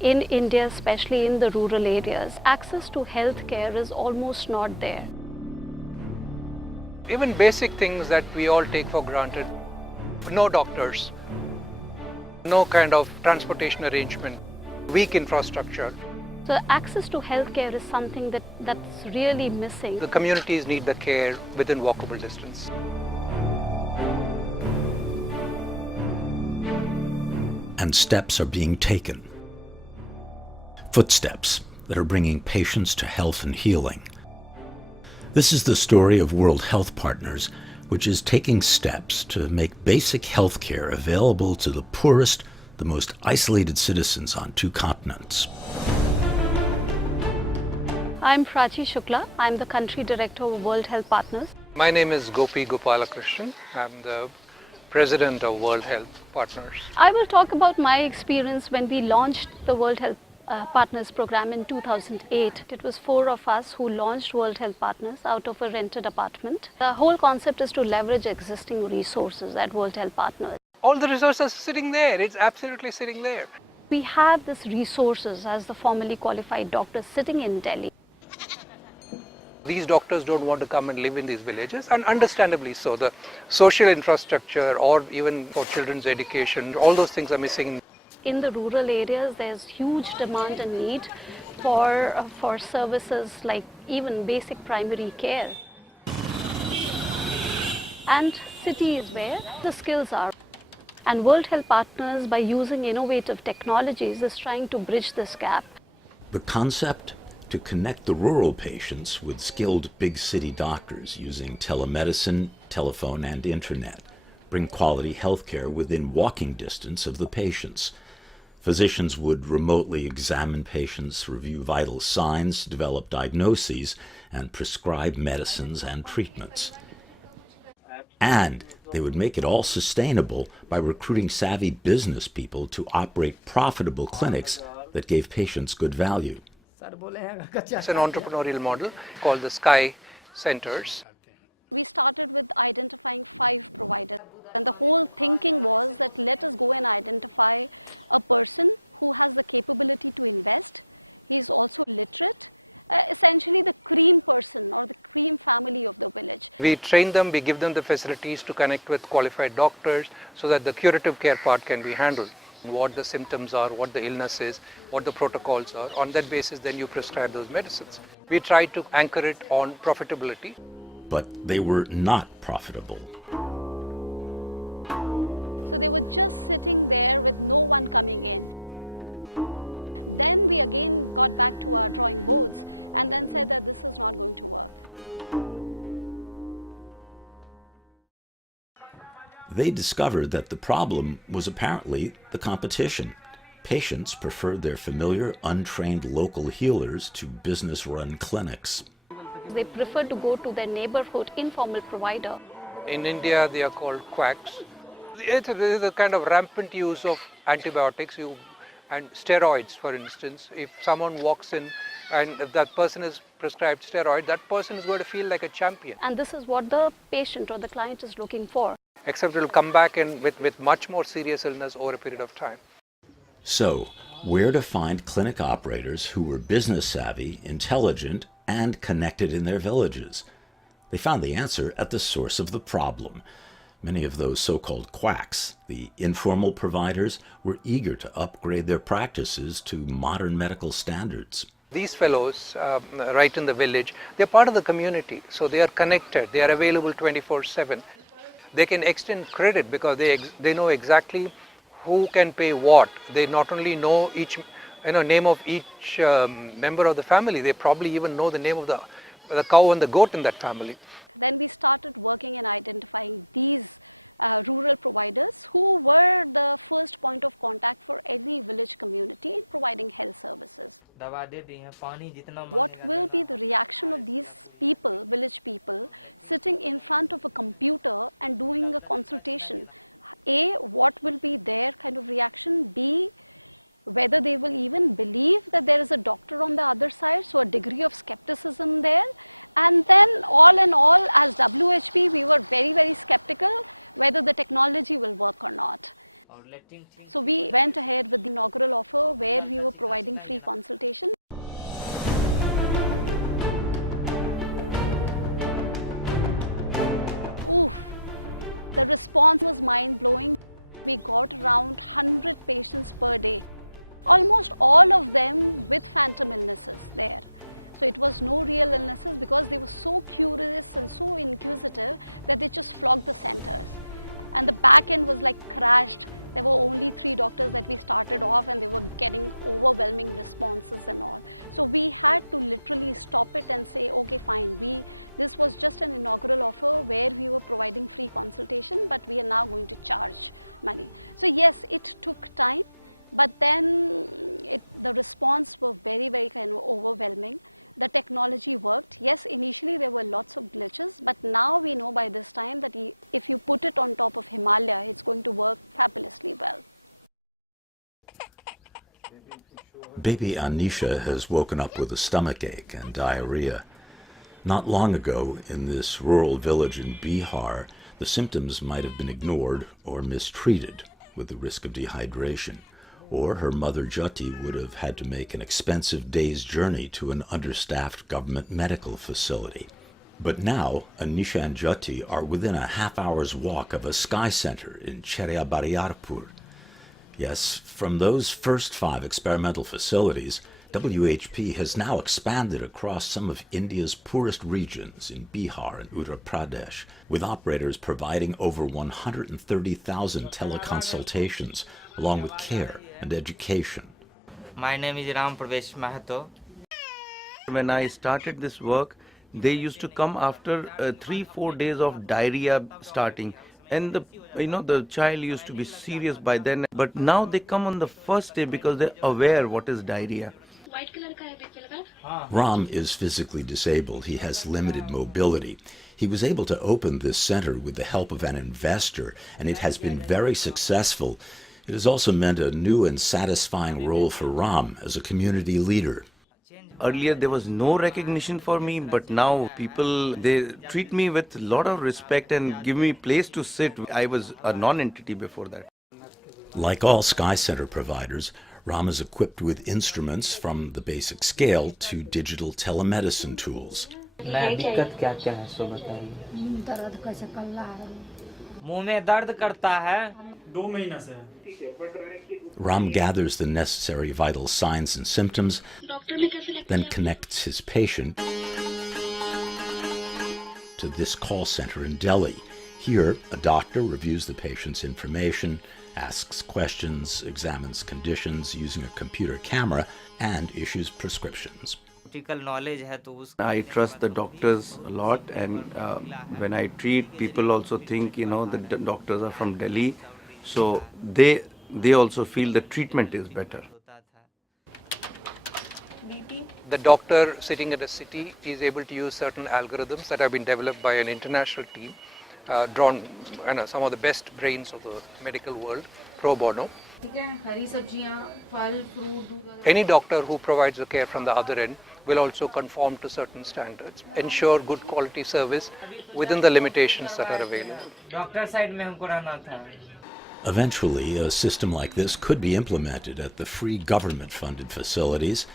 In India, especially in the rural areas, access to healthcare is almost not there. Even basic things that we all take for granted. No doctors, no kind of transportation arrangement, weak infrastructure. So access to healthcare is something that's really missing. The communities need the care within walkable distance. And steps are being taken. Footsteps that are bringing patients to health and healing. This is the story of World Health Partners, which is taking steps to make basic health care available to the poorest, the most isolated citizens on 2 continents. I'm Prachi Shukla. I'm the Country Director of World Health Partners. My name is Gopi Gopalakrishnan. I'm the President of World Health Partners. I will talk about my experience when we launched the World Health Partners program in 2008. It was 4 of us who launched World Health Partners out of a rented apartment. The whole concept is to leverage existing resources at World Health Partners. All the resources are sitting there. It's absolutely sitting there. We have these resources as the formally qualified doctors sitting in Delhi. These doctors don't want to come and live in these villages, and understandably so. The social infrastructure or even for children's education, all those things are missing. In the rural areas, there's huge demand and need for services like even basic primary care. And cities where the skills are. And World Health Partners, by using innovative technologies, is trying to bridge this gap. The concept to connect the rural patients with skilled big city doctors using telemedicine, telephone, and internet, bring quality healthcare within walking distance of the patients. Physicians would remotely examine patients, review vital signs, develop diagnoses, and prescribe medicines and treatments. And they would make it all sustainable by recruiting savvy business people to operate profitable clinics that gave patients good value. It's an entrepreneurial model called the Sky Centers. We started with identifying 5 providers. And the whole thinking was that let us go and identify a person who has the capability to invest. He's also literate, essentially the cream person or the cream family of the village. We train them, we give them the facilities to connect with qualified doctors so that the curative care part can be handled. What the symptoms are, what the illness is, what the protocols are. On that basis, then you prescribe those medicines. We try to anchor it on profitability. But they were not profitable. So they were just sitting there with no one coming in. Then we again got back to our drawing boards and then said that this is not going to work. They discovered that the problem was apparently the competition. Patients preferred their familiar, untrained local healers to business-run clinics. They preferred to go to their neighborhood informal provider. In India, they are called quacks. There is a kind of rampant use of antibiotics and steroids, for instance. If someone walks in and if that person is prescribed steroid, that person is going to feel like a champion. And this is what the patient or the client is looking for. Except it will come back in with much more serious illness over a period of time. So, where to find clinic operators who were business savvy, intelligent, and connected in their villages? They found the answer at the source of the problem. Many of those so-called quacks, the informal providers, were eager to upgrade their practices to modern medical standards. These fellows, right in the village, they're part of the community, so they are connected, they are available 24/7. They can extend credit because they know exactly who can pay what. They not only know each name of each member of the family, they probably even know the name of the cow and the goat in that family. Then we started working and identifying these rural providers who were the first point of contact for any village community providing health services. What will be the reaction of these people, village people, sitting in front of a computer and doing a consultation? A, what will be their kind of reaction? B, whether they will even believe that there is a doctor on the other side, so a degree of skepticism there. And then all in all, as WHP, we were very, very skeptical whether the technology will work or not. So we went ahead with the inaugural offer where we were providing free consultation. Oof, the response was mind-blowing. We got around 100 patients per day, almost all of them with phantom illnesses there. So it was no real illnesses because they were so curious and so inquisitive that they just flocked the centers. And the back end was like crashed. There were only 3 doctors that we started off and they were getting overwhelming responses and all. So we had to literally stop it and say, okay, fine. This was just an inaugural offer where we were providing free consultation, but we are now going to charge money. So yes, it took time, but then the response was very, very kind of overwhelming. The technology worked. Yes, initially there were lots of glitches, but now we know by this time that if you put it on top of Himalaya, it's going to work fabulously well. Baby Anisha has woken up with a stomachache and diarrhea. Not long ago, in this rural village in Bihar, the symptoms might have been ignored or mistreated, with the risk of dehydration. Or her mother Jyoti would have had to make an expensive day's journey to an understaffed government medical facility. But now, Anisha and Jyoti are within a half-hour's walk of a sky center in Cheriabariarpur. Yes, from those first 5 experimental facilities, WHP has now expanded across some of India's poorest regions in Bihar and Uttar Pradesh, with operators providing over 130,000 teleconsultations, along with care and education. My name is Ram Pravesh Mahato. When I started this work, they used to come after 3-4 days of diarrhea starting. And the child used to be serious by then. But now they come on the first day because they're aware what is diarrhea. Ram is physically disabled. He has limited mobility. He was able to open this center with the help of an investor, and it has been very successful. It has also meant a new and satisfying role for Ram as a community leader. Earlier there was no recognition for me, but now people, they treat me with a lot of respect and give me place to sit. I was a non-entity before that. Like all Sky Center providers, Ram is equipped with instruments from the basic scale to digital telemedicine tools. Ram gathers the necessary vital signs and symptoms, then connects his patient to this call center in Delhi. Here, a doctor reviews the patient's information, asks questions, examines conditions using a computer camera, and issues prescriptions. I trust the doctors a lot, and when I treat, people also think, that the doctors are from Delhi, so they also feel the treatment is better. The doctor sitting in a city is able to use certain algorithms that have been developed by an international team, drawn some of the best brains of the medical world, pro bono. Any doctor who provides the care from the other end will also conform to certain standards, ensure good quality service within the limitations that are available. Eventually, a system like this could be implemented at the free government-funded facilities.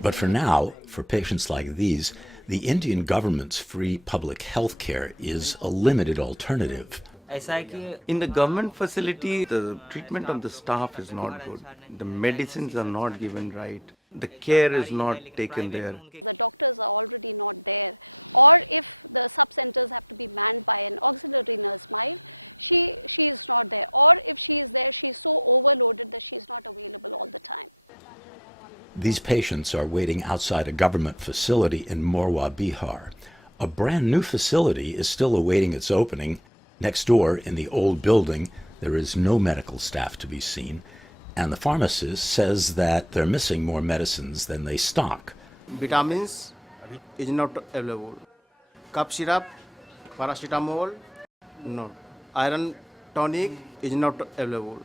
But for now, for patients like these, the Indian government's free public health care is a limited alternative. In the government facility, the treatment of the staff is not good. The medicines are not given right. The care is not taken there. The doctors are already not there. Or if the sub-centers have to be manned by an auxiliary nurse, she is not there. Or if she is there, she is so overloaded that she is not available all the time. These patients are waiting outside a government facility in Morwa, Bihar. A brand new facility is still awaiting its opening. Next door, in the old building, there is no medical staff to be seen, and the pharmacist says that they're missing more medicines than they stock. Vitamins is not available. Cough syrup, paracetamol, no. Iron tonic is not available.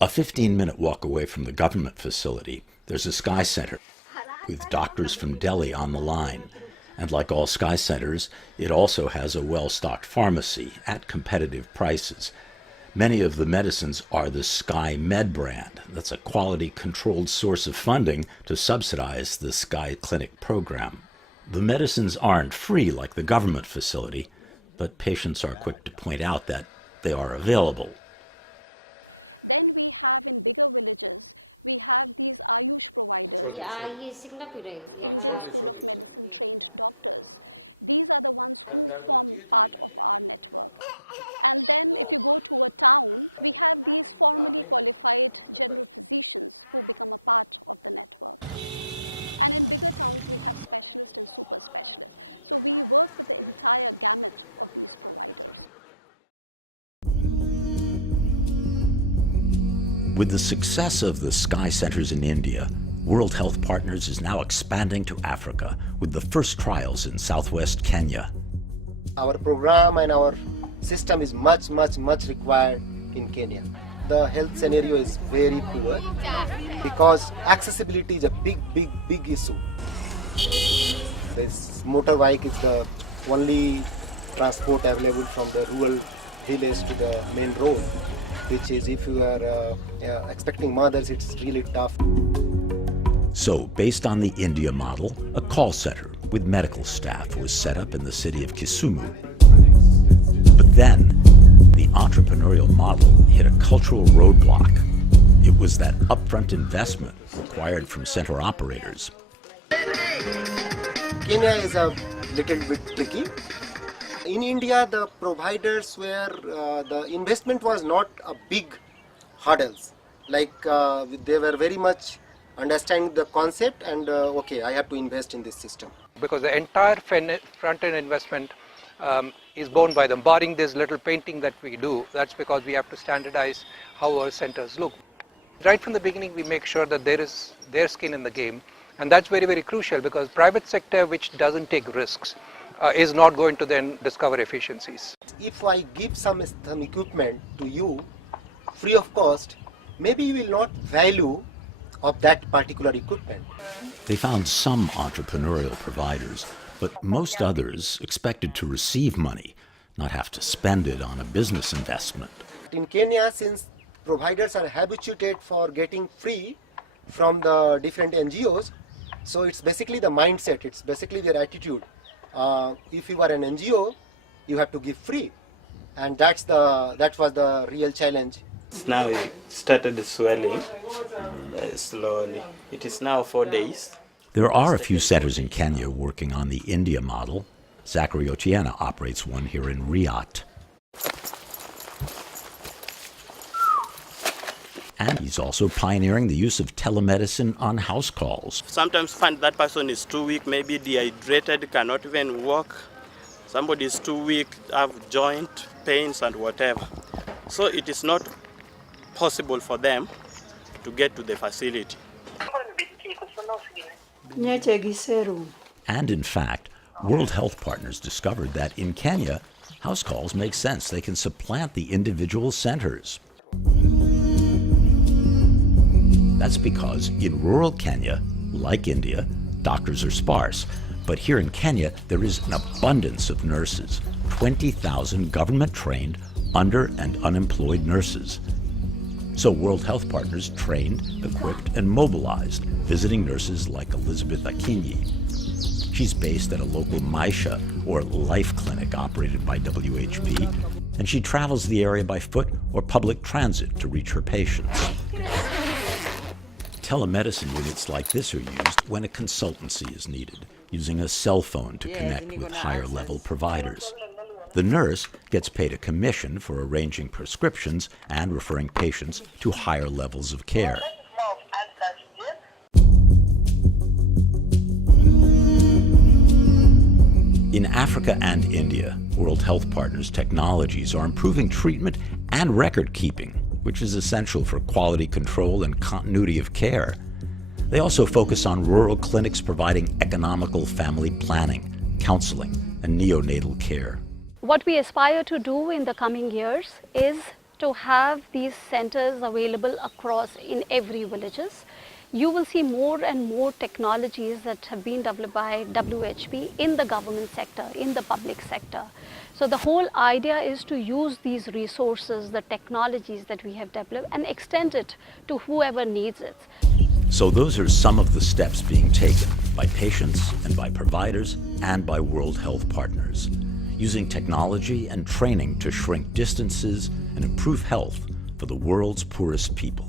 A 15-minute walk away from the government facility, there's a Sky Center with doctors from Delhi on the line. And like all Sky Centers, it also has a well-stocked pharmacy at competitive prices. Many of the medicines are the Sky Med brand. That's a quality-controlled source of funding to subsidize the Sky Clinic program. The medicines aren't free like the government facility, but patients are quick to point out that they are available. Then we have in bigger villages, we have these Ayush providers, Indian School of Medicine trained doctors. These are the ones who form part of our network. And then if you go to a town, we have these formally qualified general physicians who become a part of the network. And in bigger towns, we have specialists and super specialists. So we work with the entire gamut of these providers. With the success of the Sky Centers in India, World Health Partners is now expanding to Africa with the first trials in southwest Kenya. Our program and our system is much required in Kenya. The health scenario is very poor because accessibility is a big issue. This motorbike is the only transport available from the rural village to the main road, which is, if you are expecting mothers, it's really tough. So, based on the India model, a call center with medical staff was set up in the city of Kisumu. But then, the entrepreneurial model hit a cultural roadblock. It was that upfront investment required from center operators. Kenya is a little bit tricky. In India, the providers were, the investment was not a big hurdles. Like they were very much understanding the concept and okay, I have to invest in this system. Because the entire front-end investment is borne by them, barring this little painting that we do. That's because we have to standardize how our centers look. Right from the beginning, we make sure that there is their skin in the game, and that's very crucial, because private sector which doesn't take risks is not going to then discover efficiencies. If I give some equipment to you free of cost, maybe you will not value of that particular equipment. They found some entrepreneurial providers, but most others expected to receive money, not have to spend it on a business investment. In Kenya, since providers are habituated for getting free from the different NGOs, so it's basically the mindset, it's basically their attitude. If you are an NGO, you have to give free, and that was the real challenge. Now it started swelling slowly. It is now 4 days. There are a few centers in Kenya working on the India model. Zachary Otiena operates one here in Riyadh. And he's also pioneering the use of telemedicine on house calls. Sometimes find that person is too weak, maybe dehydrated, cannot even walk. Somebody is too weak, have joint pains and whatever. So it is not possible for them to get to the facility. And in fact, World Health Partners discovered that in Kenya, house calls make sense. They can supplant the individual centers. That's because in rural Kenya, like India, doctors are sparse. But here in Kenya, there is an abundance of nurses, 20,000 government-trained, under- and unemployed nurses. So World Health Partners trained, equipped, and mobilized visiting nurses like Elizabeth Akinyi. She's based at a local Maisha, or life clinic, operated by WHP, and she travels the area by foot or public transit to reach her patients. Telemedicine units like this are used when a consultancy is needed, using a cell phone to connect with higher-level providers. The nurse gets paid a commission for arranging prescriptions and referring patients to higher levels of care. In Africa and India, World Health Partners technologies are improving treatment and record keeping, which is essential for quality control and continuity of care. They also focus on rural clinics providing economical family planning, counseling, and neonatal care. What we aspire to do in the coming years is to have these centers available across in every villages. you will see more and more technologies that have been developed by WHP in the government sector, in the public sector. So the whole idea is to use these resources, the technologies that we have developed, and extend it to whoever needs it. So those are some of the steps being taken by patients and by providers and by World Health partners, using technology and training to shrink distances and improve health for the world's poorest people.